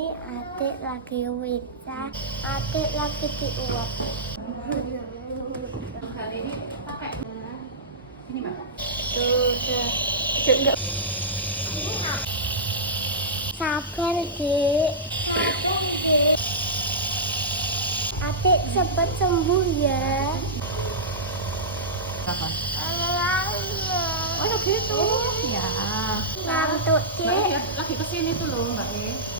Ini adik lagi wicah, adik lagi diuap. Kali ini pakai ini Mbak. Sudah. Enggak. Sabar, Dik. Sabar, Dik. Adik cepat sembuh ya. Kapan? Lama. Oh gitu. Ya. Ngantuk, Mbak Dik. lagi kesini tuh loh Mbak.